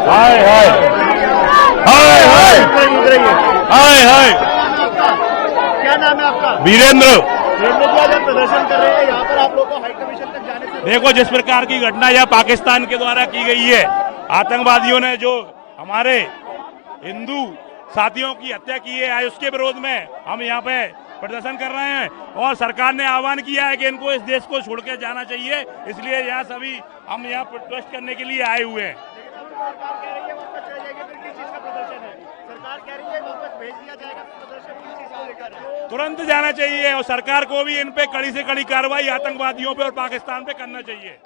हाय हाय हाय हाय हाय हाय। क्या नाम है आपका? वीरेंद्र। वीरेंद्र जी, आज आप प्रदर्शन कर रहे हैं यहाँ पर, आप लोगों को हाई कमीशन तक जाने से देखो, जिस प्रकार की घटना यह पाकिस्तान के द्वारा की गई है, आतंकवादियों ने जो हमारे हिंदू साथियों की हत्या की है, आज उसके विरोध में हम यहाँ पे प्रदर्शन कर रहे हैं। और सरकार ने आह्वान किया है कि इनको इस देश को छोड़ के जाना चाहिए, इसलिए यहाँ सभी हम यहाँ प्रोटेस्ट करने के लिए आए हुए हैं। सरकार कह रही है वापस चले जाएंगे, फिर किस चीज का प्रदर्शन है? सरकार कह रही है वापस भेज दिया जाएगा, प्रदर्शन किस चीज को लेकर है? तुरंत जाना चाहिए और सरकार को भी इन पे कड़ी से कड़ी कार्रवाई आतंकवादियों पे और पाकिस्तान पे करना चाहिए।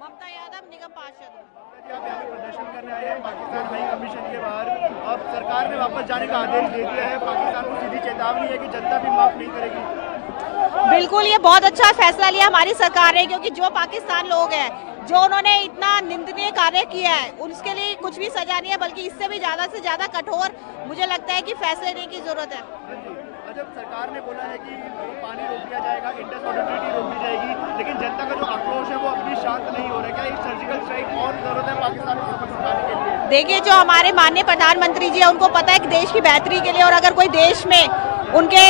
ममता यादव, निगम पार्षद। जी, आप यहाँ पे प्रदर्शन करने आए हैं पाकिस्तान हाई कमीशन के बाहर। अब सरकार ने वापस जाने का आदेश दे दिया है, पाकिस्तान को सीधी चेतावनी है कि जनता भी माफ नहीं करेगी। बिल्कुल, ये बहुत अच्छा फैसला लिया हमारी सरकार ने, क्योंकि जो पाकिस्तान लोग हैं, जो उन्होंने इतना निंदनीय कार्य किया है, उसके लिए कुछ भी सजा नहीं है, बल्कि इससे भी ज्यादा से ज्यादा कठोर मुझे लगता है कि फैसले लेने की जरूरत है। जब सरकार ने बोला है कि पानी रोक दिया जाएगा, इंडस वाटर ट्रीटी रोक दी जाएगी, लेकिन जनता का जो आक्रोश है वो अभी शांत नहीं हो रहा है। क्या एक सर्जिकल स्ट्राइक और जरूरत है पाकिस्तान को सबक सिखाने के लिए? देखिए, जो हमारे माननीय प्रधानमंत्री जी है, उनको पता है कि देश की बेहतरी के लिए, और अगर कोई देश में उनके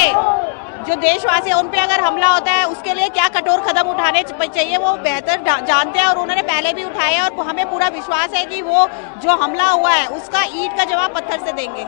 जो देशवासी है उन पे अगर हमला होता है, उसके लिए क्या कठोर कदम उठाने चाहिए वो बेहतर जानते हैं, और उन्होंने पहले भी उठाए हैं। और हमें पूरा विश्वास है कि वो जो हमला हुआ है उसका ईंट का जवाब पत्थर से देंगे।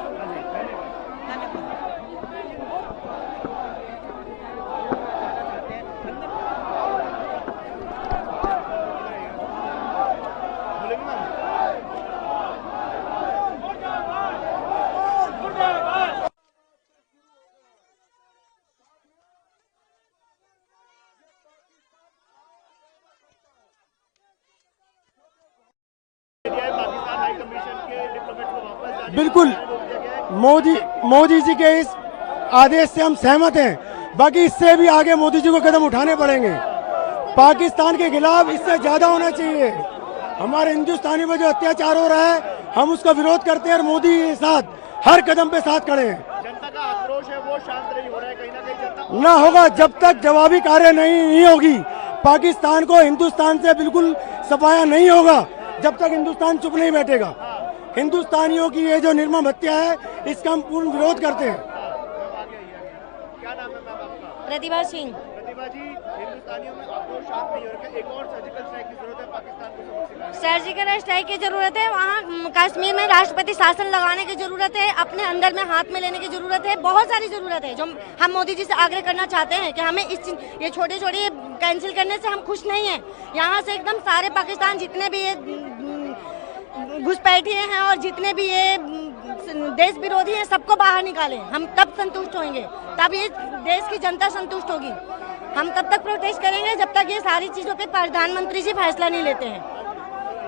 पाकिस्तान हाई कमीशन के डिप्लोमेट को वापस जाने बिल्कुल मोदी जी के इस आदेश से हम सहमत हैं। बाकी इससे भी आगे मोदी जी को कदम उठाने पड़ेंगे। पाकिस्तान के खिलाफ इससे ज्यादा होना चाहिए। हमारे हिंदुस्तानी में जो अत्याचार हो रहा है, हम उसका विरोध करते हैं और मोदी के साथ हर कदम पे साथ खड़े हैं। जनता का आक्रोश है वो शांत नहीं हो रहा है, कहीं ना कहीं जनता ना होगा जब तक जवाबी कार्य नहीं होगी। पाकिस्तान को हिंदुस्तान से बिल्कुल सफाया नहीं होगा जब तक हिंदुस्तान चुप नहीं बैठेगा। हिंदुस्तानियों की ये जो निर्मम हत्या है, इसका हम पूर्ण विरोध करते हैं। क्या नाम है मैम आपका? प्रतिभा सिंह। प्रतिभा जी, हिंदुस्तानियों में आक्रोश शांत नहीं हो रहा है, एक और सर्जिकल स्ट्राइक की जरूरत है पाकिस्तान को सबक सिखाने। सर्जिकल स्ट्राइक की जरूरत है, वहाँ कश्मीर में राष्ट्रपति शासन लगाने की जरूरत है, अपने अंदर में हाथ में लेने की जरूरत है, बहुत सारी जरूरत है। जो हम मोदी जी से आग्रह करना चाहते हैं कि हमें ये छोटे छोटे कैंसिल करने से हम खुश नहीं हैं। यहाँ से एकदम सारे पाकिस्तान जितने भी ये घुसपैठिए हैं और जितने भी ये देश विरोधी हैं, सबको बाहर निकालें। हम तब संतुष्ट होंगे, तब ये देश की जनता संतुष्ट होगी। हम तब तक प्रोटेस्ट करेंगे जब तक ये सारी चीजों पे प्रधानमंत्री जी फैसला नहीं लेते हैं।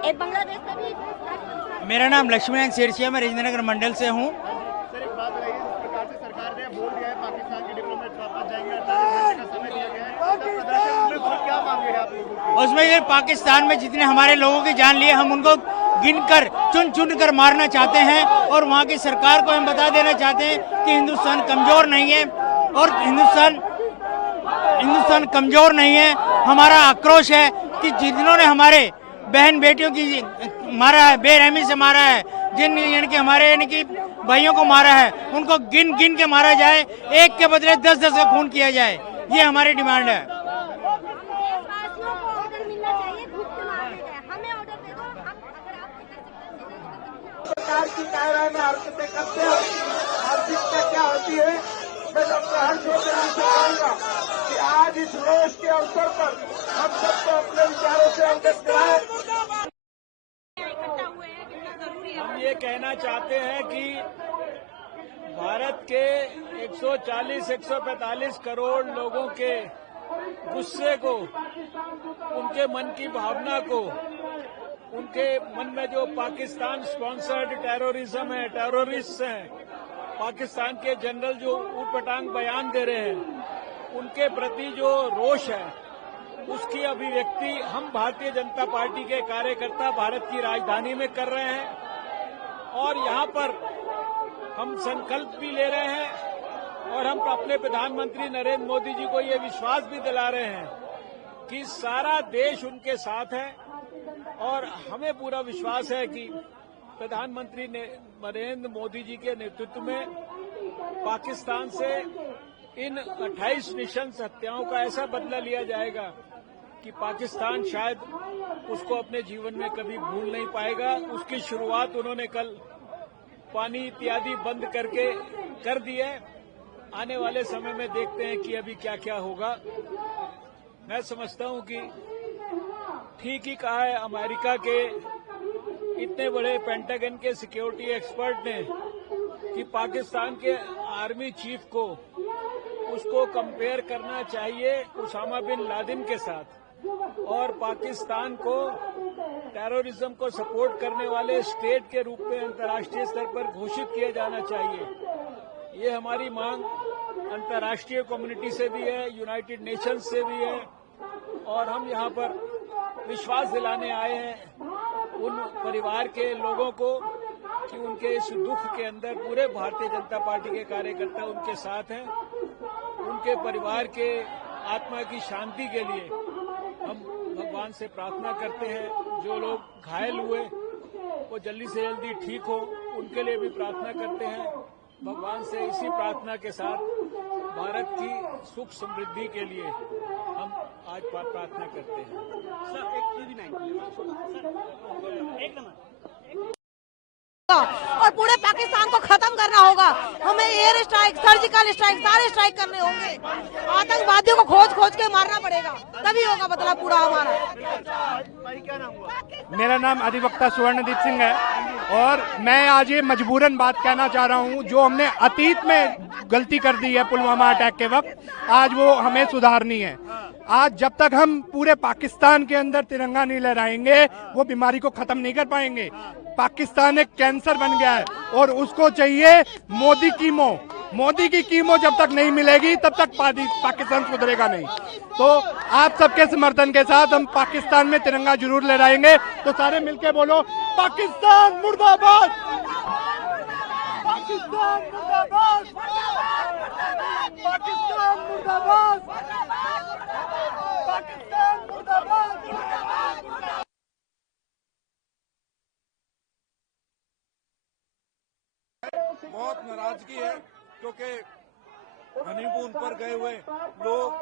एक बांग्लादेश में भी। मेरा नाम लक्ष्मीनारायण शेरसिया, मैं राजेंद्रनगर मंडल से हूँ। सर, एक बात रही, जिस प्रकार से सरकार ने बोल दिया है पाकिस्तान के डिप्लोमेट वापस जाएंगे, 48 घंटे का समय दिया गया है, तब प्रदर्शन में और क्या मांगे हैं आप लोगों की? उसमें ये पाकिस्तान में जितने हमारे लोगों की जान लिए, हम उनको गिनकर चुन कर मारना चाहते हैं। और वहाँ की सरकार को हम बता देना चाहते हैं कि हिंदुस्तान कमजोर नहीं है, और हिंदुस्तान कमजोर नहीं है। हमारा आक्रोश है कि जिन्होंने हमारे बहन बेटियों की मारा है, बेरहमी से मारा है, जिन यानी कि हमारे यानी कि भाइयों को मारा है, उनको गिन गिन के मारा जाए, एक के बदले 10-10 का खून किया जाए। ये हमारी डिमांड है। देशवासियों को ऑर्डर मिलना चाहिए, खुद से मारने का। हमें ऑर्डर दे दो, सरकार की कायराना में हरकतें करते हैं, आर्थिकता क्या होती है। मैं डॉक्टर हर्षवर्धन से कहूँगा कि आज इस रोष के अवसर पर हम सबको अपने विचारों से अवगत कराएं। हम ये कहना चाहते हैं कि भारत के 140-145 करोड़ लोगों के गुस्से को, उनके मन की भावना को, उनके मन में जो पाकिस्तान स्पॉन्सर्ड टेररिज्म है, टेररिस्ट हैं, पाकिस्तान के जनरल जो ऊटपटांग बयान दे रहे हैं, उनके प्रति जो रोष है उसकी अभिव्यक्ति हम भारतीय जनता पार्टी के कार्यकर्ता भारत की राजधानी में कर रहे हैं और यहाँ पर हम संकल्प भी ले रहे हैं और हम अपने प्रधानमंत्री नरेंद्र मोदी जी को ये विश्वास भी दिला रहे हैं कि सारा देश उनके साथ है और हमें पूरा विश्वास है कि प्रधानमंत्री नरेंद्र मोदी जी के नेतृत्व में पाकिस्तान से इन 28 निशंस हत्याओं का ऐसा बदला लिया जाएगा कि पाकिस्तान शायद उसको अपने जीवन में कभी भूल नहीं पाएगा। उसकी शुरुआत उन्होंने कल पानी इत्यादि बंद करके कर दी है। आने वाले समय में देखते हैं कि अभी क्या क्या होगा। मैं समझता हूं कि ठीक ही कहा है अमेरिका के इतने बड़े पेंटागन के सिक्योरिटी एक्सपर्ट ने कि पाकिस्तान के आर्मी चीफ को उसको कंपेयर करना चाहिए उसामा बिन लादेन के साथ और पाकिस्तान को टेररिज्म को सपोर्ट करने वाले स्टेट के रूप में अंतर्राष्ट्रीय स्तर पर घोषित किया जाना चाहिए। ये हमारी मांग अंतर्राष्ट्रीय कम्युनिटी से भी है, यूनाइटेड नेशंस से भी है और हम यहाँ पर विश्वास दिलाने आए हैं उन परिवार के लोगों को कि उनके इस दुख के अंदर पूरे भारतीय जनता पार्टी के कार्यकर्ता उनके साथ हैं। उनके परिवार के आत्मा की शांति के लिए हम भगवान से प्रार्थना करते हैं। जो लोग घायल हुए वो जल्दी से जल्दी ठीक हो, उनके लिए भी प्रार्थना करते हैं। भगवान से इसी प्रार्थना के साथ भारत की सुख समृद्धि के लिए हम आज प्रार्थना करते हैं। सर एक नंबर और पूरे पाकिस्तान को खत्म करना होगा। हमें एयर स्ट्राइक, सर्जिकल स्ट्राइक, सारे स्ट्राइक करने होंगे। आतंकवादियों को खोज खोज के मारना पड़ेगा, तभी होगा बदला पूरा हमारा। भाई क्या नाम हुआ? मेरा नाम अधिवक्ता स्वर्णदीप सिंह है और मैं आज ये मजबूरन बात कहना चाह रहा हूँ। जो हमने अतीत में गलती कर दी है पुलवामा अटैक के वक्त, आज वो हमें सुधारनी है। आज जब तक हम पूरे पाकिस्तान के अंदर तिरंगा नहीं लहराएंगे वो बीमारी को खत्म नहीं कर पाएंगे। पाकिस्तान एक कैंसर बन गया है और उसको चाहिए मोदी कीमो। मोदी की कीमो जब तक नहीं मिलेगी तब तक पाकिस्तान सुधरेगा नहीं। तो आप सबके समर्थन के साथ हम पाकिस्तान में तिरंगा जरूर लहराएंगे। तो सारे मिलके बोलो पाकिस्तान मुर्दाबाद, पाकिस्तान मुर्दाबाद, पाकिस्तान मुर्दाबाद, पाकिस्तान मुर्दाबाद। बहुत नाराजगी है क्योंकि हनीमून पर गए हुए लोग,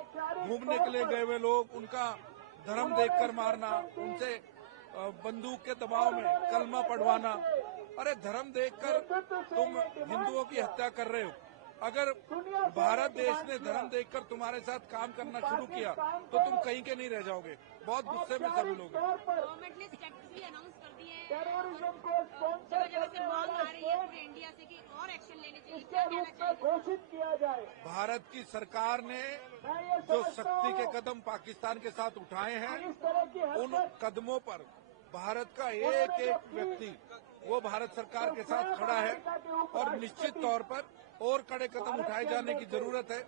घूमने के लिए गए हुए लोग, उनका धर्म देखकर मारना, उनसे बंदूक के दबाव में कलमा पढ़वाना। अरे धर्म देखकर तुम हिंदुओं की हत्या कर रहे हो। अगर भारत देश ने धर्म देखकर तुम्हारे साथ काम करना शुरू किया तो तुम कहीं के नहीं रह जाओगे। बहुत गुस्से में सभी लोग हैं। गवर्नमेंट ने स्टेप्स भी अनाउंस कर दिए हैं, जगह से मांग आ रही है पूरे इंडिया से कि और एक्शन लेने चाहिए। क्या कहना चाहिए? भारत की सरकार ने जो सख्ती के कदम पाकिस्तान के साथ उठाए हैं, उन कदमों पर भारत का एक एक व्यक्ति वो भारत सरकार के साथ खड़ा है और निश्चित तौर पर और कड़े कदम उठाए जाने की जरूरत है।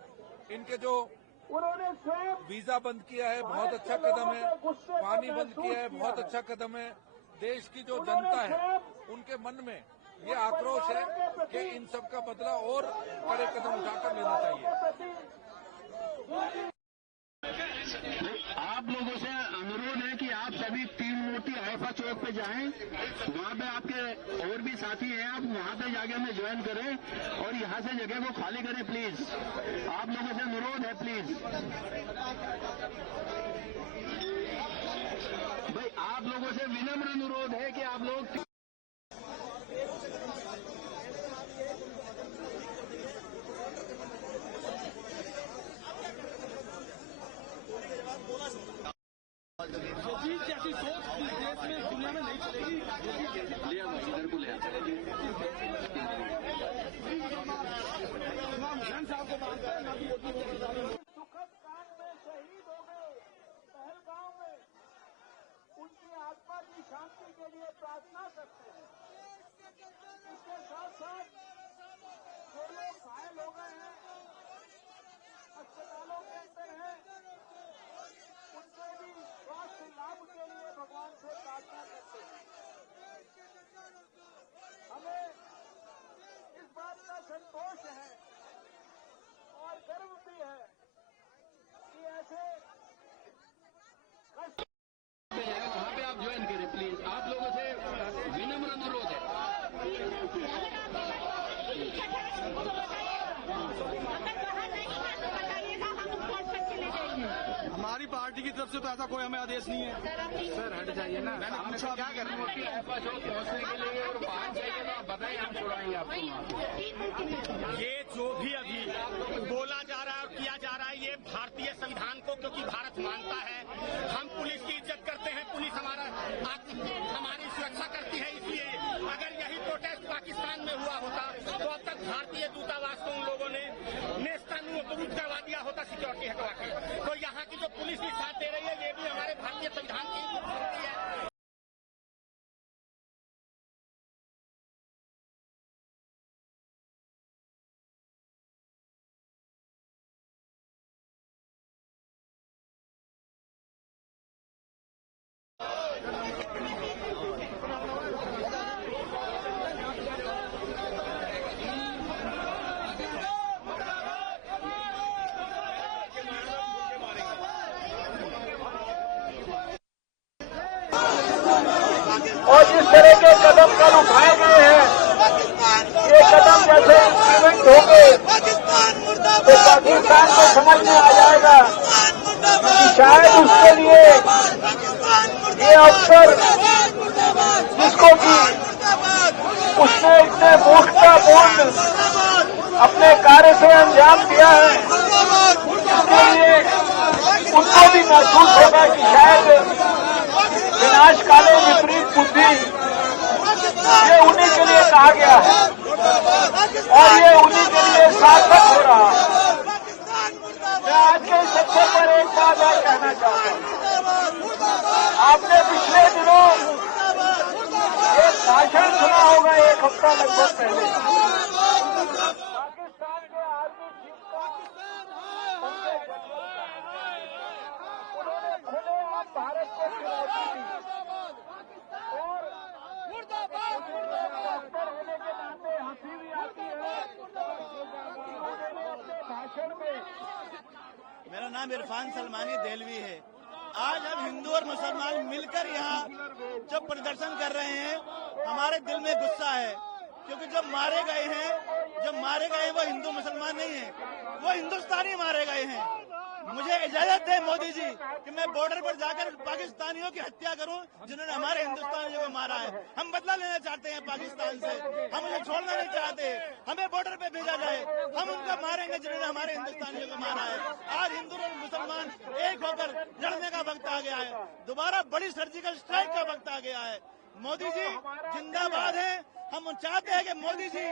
इनके जो वीजा बंद किया है बहुत अच्छा कदम है, पानी बंद किया है बहुत अच्छा कदम है। देश की जो जनता है उनके मन में ये आक्रोश है कि इन सब का बदला और कड़े कदम उठाकर लेना चाहिए। आप लोगों से अनुरोध है कि आप सभी 3 मूर्ति आइफा चौक पे जाएं, वहाँ पे आपके और भी साथी हैं, आप वहाँ पे जाके हमें ज्वाइन करें और यहाँ से जगह को खाली करें प्लीज। आप लोगों से अनुरोध है प्लीज। भाई आप लोगों से विनम्र अनुरोध है कि आप लोग जैसी सोच देश में दुनिया में नहीं चलेगी। लिया इधर को ले दुखद कांड में शहीद हो गए पहलगांव में, उनकी आत्मा की शांति के लिए प्रार्थना करते हैं। इसके साथ साथ जो लोग घायल हो गए हैं, अस्पतालों के अंदर हैं, उनको पार्टी की तरफ से तो ऐसा कोई हमें आदेश नहीं है। सर हट जाइए ना, मैंने पूछा क्या कर पहुंचने के लिए और वाहन चाहिए ना, बताइए हम छुड़ाएंगे आपको। ये जो भी अभी बोला जा रहा है और किया जा रहा है, ये भारतीय संविधान को, क्योंकि भारत मानता है, हम पुलिस की इज्जत करते हैं, पुलिस हमारी सुरक्षा करती है, इसलिए अगर यही प्रोटेस्ट पाकिस्तान में हुआ होता तो अब तक भारतीय दूतावास को उन लोगों ने नेस्तनाबूद करवा दिया होता, सिक्योरिटी हटवा के। तो यहाँ की जो पुलिस भी साथ दे रही है, ये भी हमारे भारतीय संविधान की खूबसूरती है। और जिस तरह के कदम कल उठाए गए हैं, ये कदम जैसे इम्प्लीमेंट होंगे तो पाकिस्तान को समझ में आ जाएगा कि शायद उसके लिए ये अवसर जिसको कि उसने इतने मूर्खतापूर्ण अपने कार्य से अंजाम दिया है, इसके लिए उनको भी महसूस होगा कि शायद विनाशकाले विपरीत बुद्धि ये उन्हीं के लिए कहा गया है और ये उन्हीं के लिए सार्थक हो रहा है। मैं आज के इस अवसर पर एक बात और कहना चाहता हूँ। आपने पिछले दिनों एक भाषण सुना होगा, एक हफ्ता लगभग पहले, पाकिस्तान के आर्मी चीफ का उन्होंने खुलेआम भारत को चुनौती दी और डॉक्टर होने के नाते हंसी भी आती है। उन्होंने अपने भाषण में, मेरा नाम इरफान सलमानी देलवी है। आज हम हिंदू और मुसलमान मिलकर यहाँ जो प्रदर्शन कर रहे हैं, हमारे दिल में गुस्सा है, क्योंकि जो मारे गए हैं वो हिंदू मुसलमान नहीं है, वो हिंदुस्तानी मारे गए हैं। मुझे इजाजत दे मोदी जी कि मैं बॉर्डर पर जाकर पाकिस्तानियों की हत्या करूं जिन्होंने हमारे हिंदुस्तानियों को मारा है। हम बदला लेना चाहते हैं पाकिस्तान से, हम उन्हें छोड़ना नहीं चाहते, हमें बॉर्डर पे भेजा जाए, हम उनको मारेंगे जिन्होंने हमारे हिंदुस्तानियों को मारा है। आज हिंदू और मुसलमान एक होकर लड़ने का वक्त आ गया है, दोबारा बड़ी सर्जिकल स्ट्राइक का वक्त आ गया है। मोदी जी जिंदाबाद है। हम चाहते हैं कि मोदी जी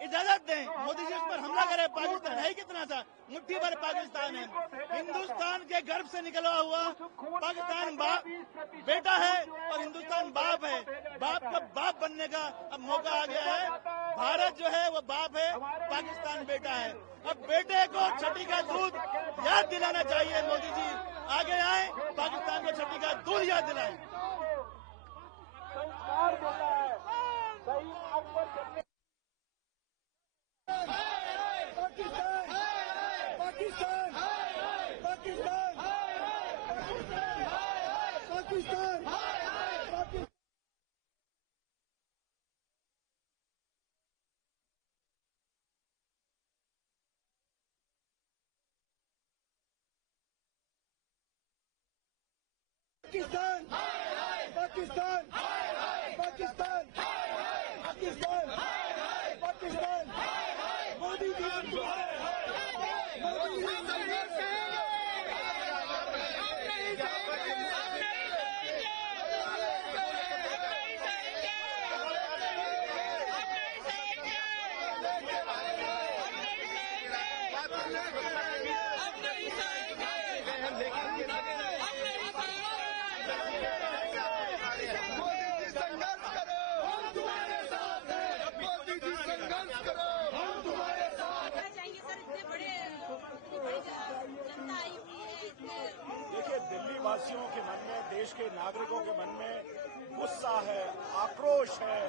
इजाजत दें, मोदी जी उस पर हमला करे। पाकिस्तान है कितना सा, मुट्ठी भर पाकिस्तान है। हिंदुस्तान के गर्भ से निकला हुआ पाकिस्तान बेटा है और हिंदुस्तान बाप है। बाप का बाप बनने का अब मौका आ गया है। भारत जो है वो बाप है, पाकिस्तान बेटा है। अब बेटे को छठी का दूध याद दिलाना चाहिए। मोदी जी आगे आए, पाकिस्तान को छठी का दूध याद दिलाएं। वासियों के मन में, देश के नागरिकों के मन में गुस्सा है, आक्रोश है,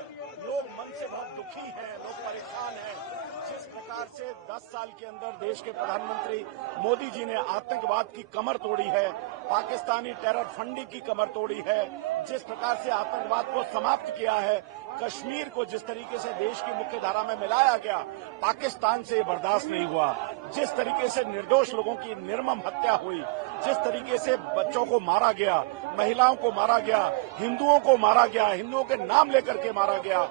लोग मन से बहुत दुखी हैं, लोग परेशान हैं। जिस प्रकार से 10 साल के अंदर देश के प्रधानमंत्री मोदी जी ने आतंकवाद की कमर तोड़ी है, पाकिस्तानी टेरर फंडिंग की कमर तोड़ी है, जिस प्रकार से आतंकवाद को समाप्त किया है, कश्मीर को जिस तरीके से देश की मुख्य धारा में मिलाया गया, पाकिस्तान से ये बर्दाश्त नहीं हुआ। जिस तरीके से निर्दोष लोगों की निर्मम हत्या हुई, जिस तरीके से बच्चों को मारा गया, महिलाओं को मारा गया, हिंदुओं को मारा गया, हिंदुओं के नाम लेकर के मारा गया,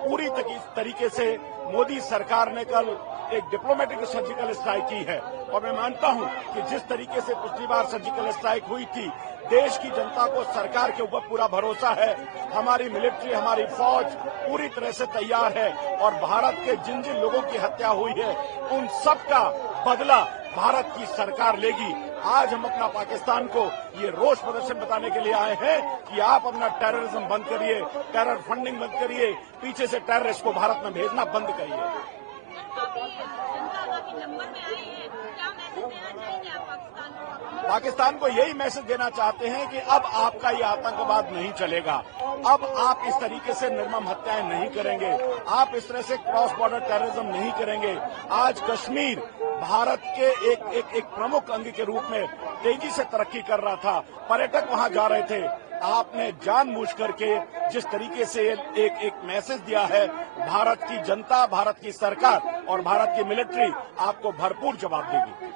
पूरी तरीके से मोदी सरकार ने कल एक डिप्लोमेटिक सर्जिकल स्ट्राइक की है। और मैं मानता हूं कि जिस तरीके से पिछली बार सर्जिकल स्ट्राइक हुई थी, देश की जनता को सरकार के ऊपर पूरा भरोसा है, हमारी मिलिट्री, हमारी फौज पूरी तरह से तैयार है और भारत के जिन जिन लोगों की हत्या हुई है उन सब का बदला भारत की सरकार लेगी। आज हम अपना पाकिस्तान को ये रोष प्रदर्शन बताने के लिए आए हैं कि आप अपना टेररिज्म बंद करिए, टेरर फंडिंग बंद करिए, पीछे से टेररिस्ट को भारत में भेजना बंद करिए। पाकिस्तान को यही मैसेज देना चाहते हैं कि अब आपका ये आतंकवाद नहीं चलेगा, अब आप इस तरीके से निर्मम हत्याएं नहीं करेंगे, आप इस तरह से क्रॉस बॉर्डर टेररिज्म नहीं करेंगे। आज कश्मीर भारत के एक प्रमुख अंग के रूप में तेजी से तरक्की कर रहा था, पर्यटक वहां जा रहे थे। आपने जानबूझ करके जिस तरीके से एक मैसेज दिया है, भारत की जनता, भारत की सरकार और भारत की मिलिट्री आपको भरपूर जवाब देगी।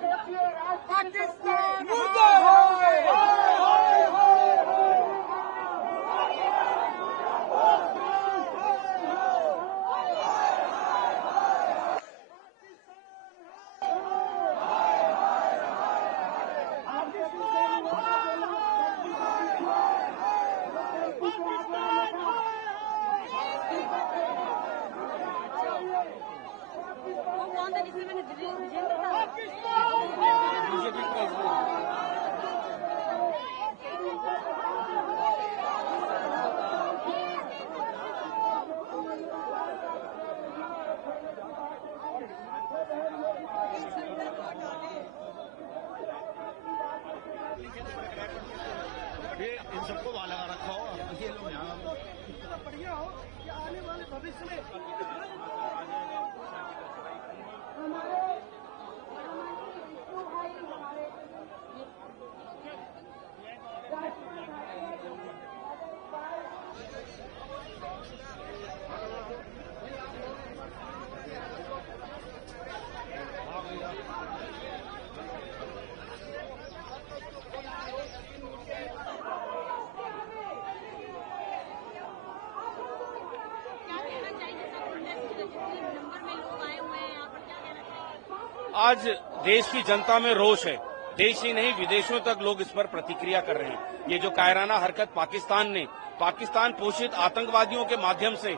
इन सबको वहां लगा रखा हो, ये लोग यहाँ बढ़िया हो कि आने वाले भविष्य में आज देश की जनता में रोष है, देश ही नहीं विदेशों तक लोग इस पर प्रतिक्रिया कर रहे हैं। ये जो कायराना हरकत पाकिस्तान पोषित आतंकवादियों के माध्यम से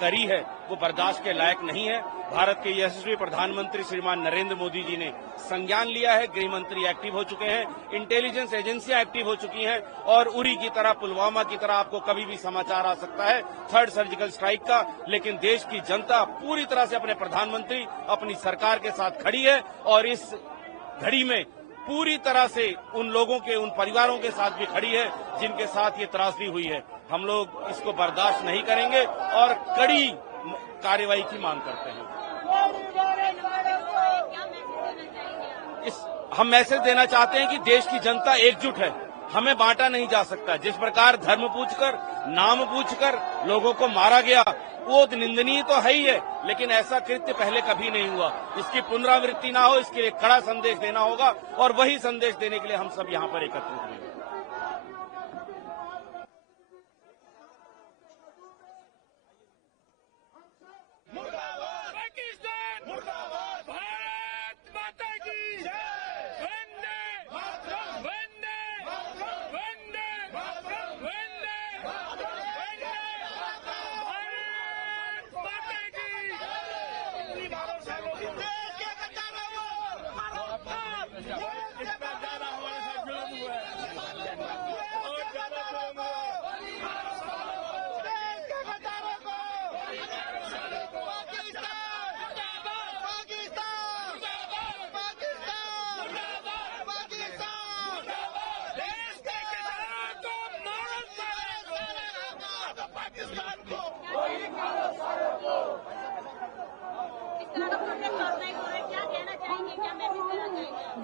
करी है, वो बर्दाश्त के लायक नहीं है। भारत के यशस्वी प्रधानमंत्री श्रीमान नरेंद्र मोदी जी ने संज्ञान लिया है, गृह मंत्री एक्टिव हो चुके हैं, इंटेलिजेंस एजेंसियां एक्टिव हो चुकी हैं और उरी की तरह, पुलवामा की तरह आपको कभी भी समाचार आ सकता है थर्ड सर्जिकल स्ट्राइक का। लेकिन देश की जनता पूरी तरह से अपने प्रधानमंत्री, अपनी सरकार के साथ खड़ी है और इस घड़ी में पूरी तरह से उन लोगों के, उन परिवारों के साथ भी खड़ी है जिनके साथ ये त्रासदी हुई है। हम लोग इसको बर्दाश्त नहीं करेंगे और कड़ी कार्रवाई की मांग करते हैं। हम मैसेज देना चाहते हैं कि देश की जनता एकजुट है, हमें बांटा नहीं जा सकता। जिस प्रकार धर्म पूछकर, नाम पूछकर लोगों को मारा गया, वो निंदनीय तो है ही है, लेकिन ऐसा कृत्य पहले कभी नहीं हुआ। इसकी पुनरावृत्ति ना हो, इसके लिए कड़ा संदेश देना होगा और वही संदेश देने के लिए हम सब यहाँ पर एकत्रित हुए हैं।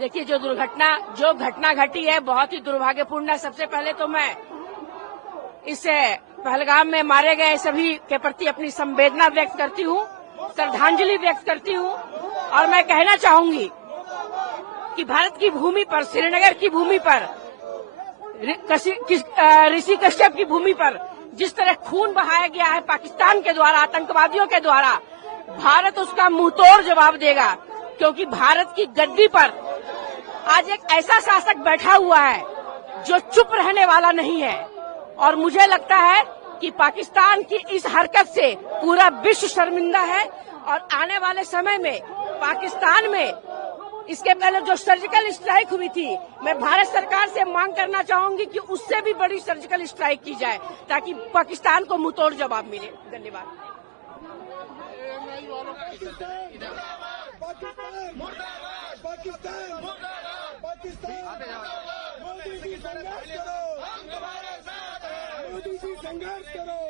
देखिए जो घटना घटी है बहुत ही दुर्भाग्यपूर्ण है। सबसे पहले तो मैं इस पहलगाम में मारे गए सभी के प्रति अपनी संवेदना व्यक्त करती हूँ, श्रद्धांजलि व्यक्त करती हूँ और मैं कहना चाहूंगी कि भारत की भूमि पर, श्रीनगर की भूमि पर, ऋषि कश्यप की भूमि पर जिस तरह खून बहाया गया है पाकिस्तान के द्वारा, आतंकवादियों के द्वारा, भारत उसका मुंहतोड़ जवाब देगा। क्योंकि भारत की गद्दी पर आज एक ऐसा शासक बैठा हुआ है जो चुप रहने वाला नहीं है और मुझे लगता है कि पाकिस्तान की इस हरकत से पूरा विश्व शर्मिंदा है और आने वाले समय में पाकिस्तान में इसके पहले जो सर्जिकल स्ट्राइक हुई थी, मैं भारत सरकार से मांग करना चाहूंगी कि उससे भी बड़ी सर्जिकल स्ट्राइक की जाए ताकि पाकिस्तान को मुंहतोड़ जवाब मिले। धन्यवाद। मोदी जी संघर्ष करो।